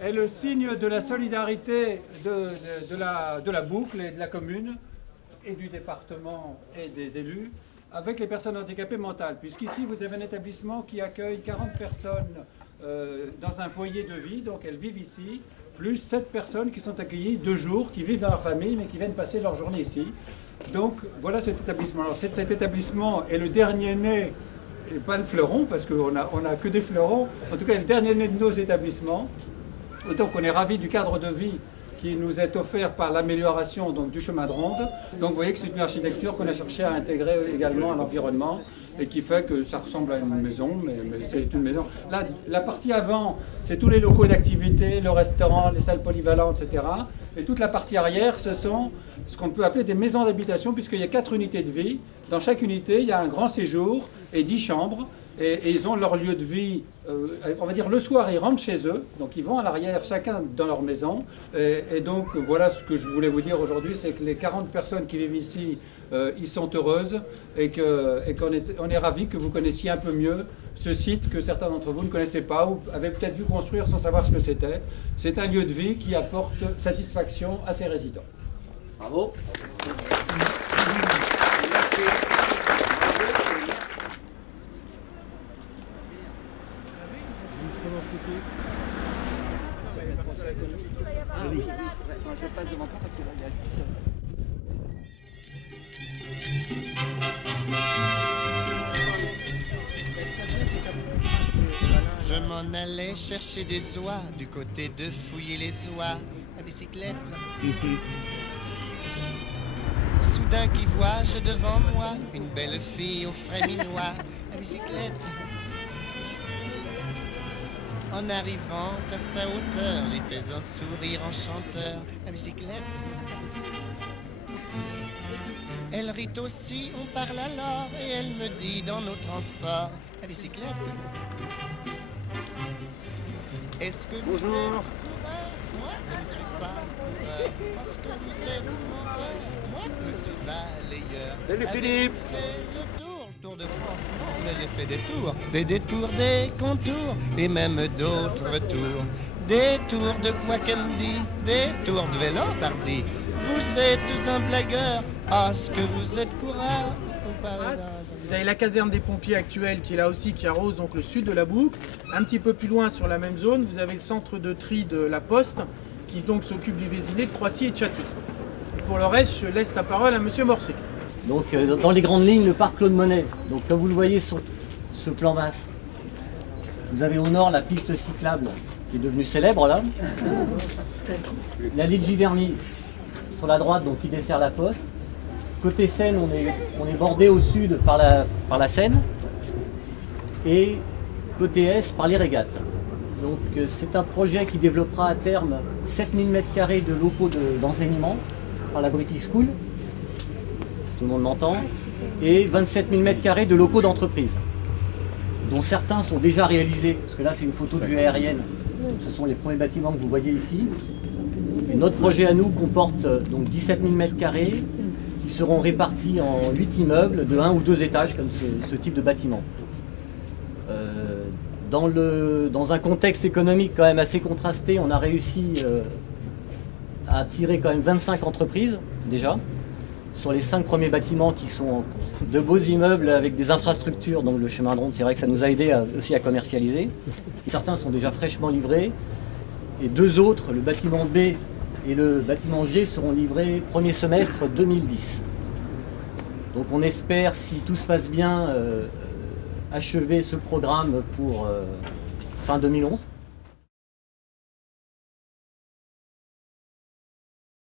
est le signe de la solidarité de la boucle et de la commune et du département et des élus avec les personnes handicapées mentales. Puisqu'ici, vous avez un établissement qui accueille 40 personnes dans un foyer de vie, donc elles vivent ici, plus 7 personnes qui sont accueillies 2 jours, qui vivent dans leur famille, mais qui viennent passer leur journée ici. Donc voilà cet établissement. Alors cet établissement est le dernier né, et pas le fleuron, parce qu'on n'a que des fleurons, en tout cas le dernier né de nos établissements. Donc on est ravis du cadre de vie qui nous est offert par l'amélioration du chemin de ronde. Donc vous voyez que c'est une architecture qu'on a cherché à intégrer également à l'environnement et qui fait que ça ressemble à une maison, mais c'est une maison. Là, la partie avant, c'est tous les locaux d'activité, le restaurant, les salles polyvalentes, etc. Et toute la partie arrière, ce sont ce qu'on peut appeler des maisons d'habitation, puisqu'il y a 4 unités de vie. Dans chaque unité, il y a un grand séjour et 10 chambres. Et ils ont leur lieu de vie, on va dire le soir, ils rentrent chez eux, donc ils vont à l'arrière, chacun dans leur maison. Et donc voilà ce que je voulais vous dire aujourd'hui, c'est que les 40 personnes qui vivent ici, ils sont heureuses et qu'on est ravis que vous connaissiez un peu mieux ce site que certains d'entre vous ne connaissaient pas ou avaient peut-être vu construire sans savoir ce que c'était. C'est un lieu de vie qui apporte satisfaction à ses résidents. Bravo. Je passe devant toi parce que là, il y a juste... Je m'en allais chercher des oies du côté de fouiller les oies à bicyclette. Soudain qui vois-je devant moi une belle fille au frais minois à bicyclette. En arrivant à sa hauteur, j'ai fait un sourire enchanteur à bicyclette. Elle rit aussi, on parle alors, et elle me dit dans nos transports à bicyclette. Est-ce que vous êtes coureur? Moi, je ne suis pas coureur. Est-ce que vous êtes menteur? Moi, je suis balayeur. Salut Philippe! Tour de France, mais j'ai fait des tours, des détours, des contours, et même d'autres tours. Des tours de Quacamdi, des tours de Vélantardi. Vous êtes tous un blagueur, est-ce que vous êtes coureur? Vous avez la caserne des pompiers actuelle qui est là aussi, qui arrose donc le sud de la boucle. Un petit peu plus loin sur la même zone, vous avez le centre de tri de la Poste qui donc s'occupe du Vésinet, de Croissy et de Chatou. Pour le reste, je laisse la parole à Monsieur Morcé. Donc dans les grandes lignes, le parc Claude Monet. Donc comme vous le voyez sur ce plan masse, vous avez au nord la piste cyclable qui est devenue célèbre là. L'allée de Giverny sur la droite, donc qui dessert la Poste. Côté Seine, on est bordé au sud par la Seine et côté est par les régates. Donc c'est un projet qui développera à terme 7000 m² de locaux d'enseignement par la British School. Tout le monde m'entend, et 27 000 m² de locaux d'entreprise, dont certains sont déjà réalisés, parce que là c'est une photo de vue aérienne, ce sont les premiers bâtiments que vous voyez ici. Et notre projet à nous comporte donc 17 000 m² qui seront répartis en 8 immeubles de 1 ou 2 étages, comme ce type de bâtiment. Dans un contexte économique quand même assez contrasté, on a réussi à attirer quand même 25 entreprises déjà, sur les 5 premiers bâtiments qui sont de beaux immeubles avec des infrastructures, donc le chemin de ronde, c'est vrai que ça nous a aidé aussi à commercialiser. Certains sont déjà fraîchement livrés et 2 autres, le bâtiment B et le bâtiment G, seront livrés premier semestre 2010. Donc on espère, si tout se passe bien, achever ce programme pour fin 2011.